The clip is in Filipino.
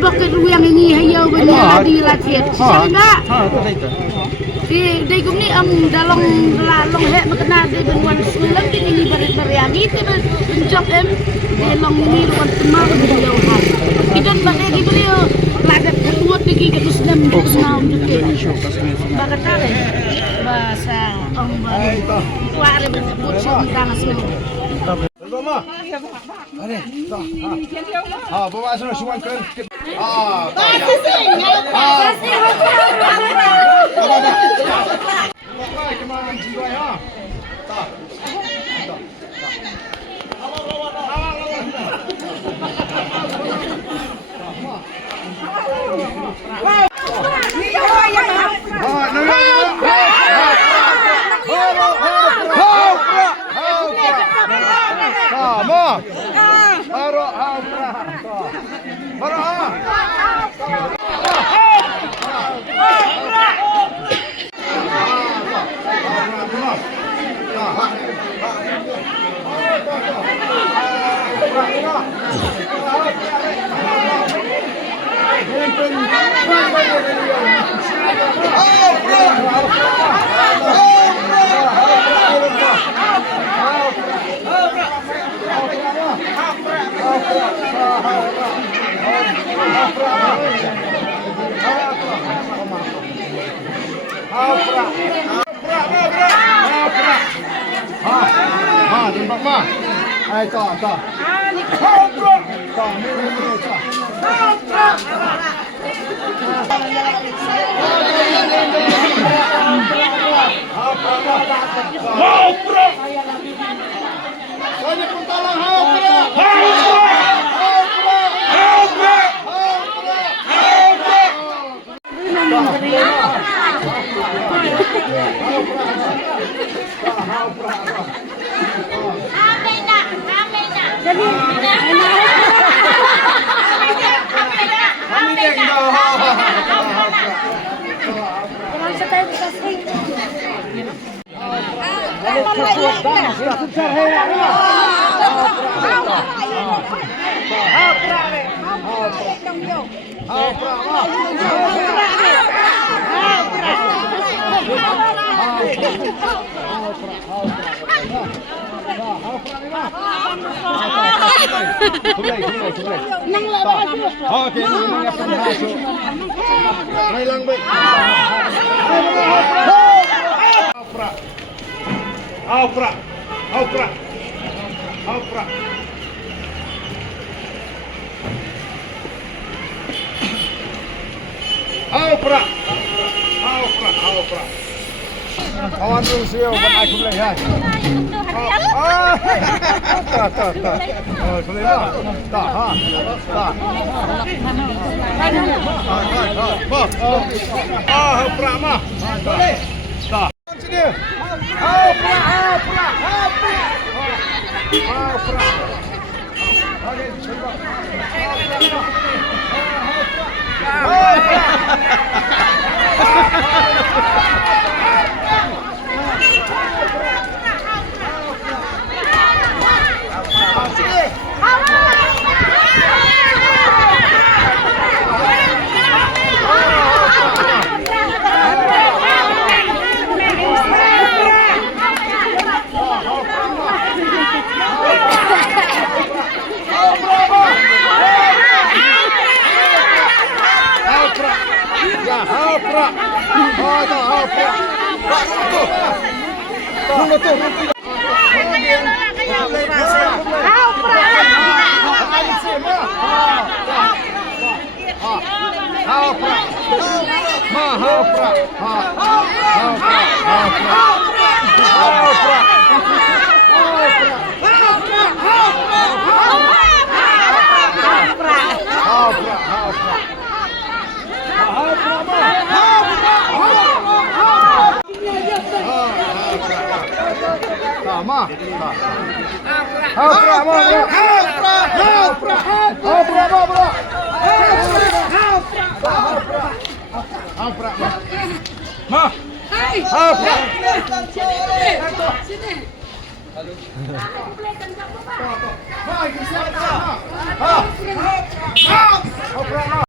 bakit yang ini hayaw banyak di latihan. Siapa enggak? Di gumni dalam long he makna di benwan sulam di ini bariani itu bencok di long ini ruan temal di jauhan. Idon pakai di beliau ladat keluar di gigi muslim di kenal di bakatare bahasa baru kuare bersebut tentang semua. Mama. Ada. Bawa sana semua kan. Kemana jiwa ya? Tembak mah. Ai tak. Kawan tu siapa buat aku boleh kan? Tak. Boleh tak? Tak. Prak mah. Tak. Sini. Prak.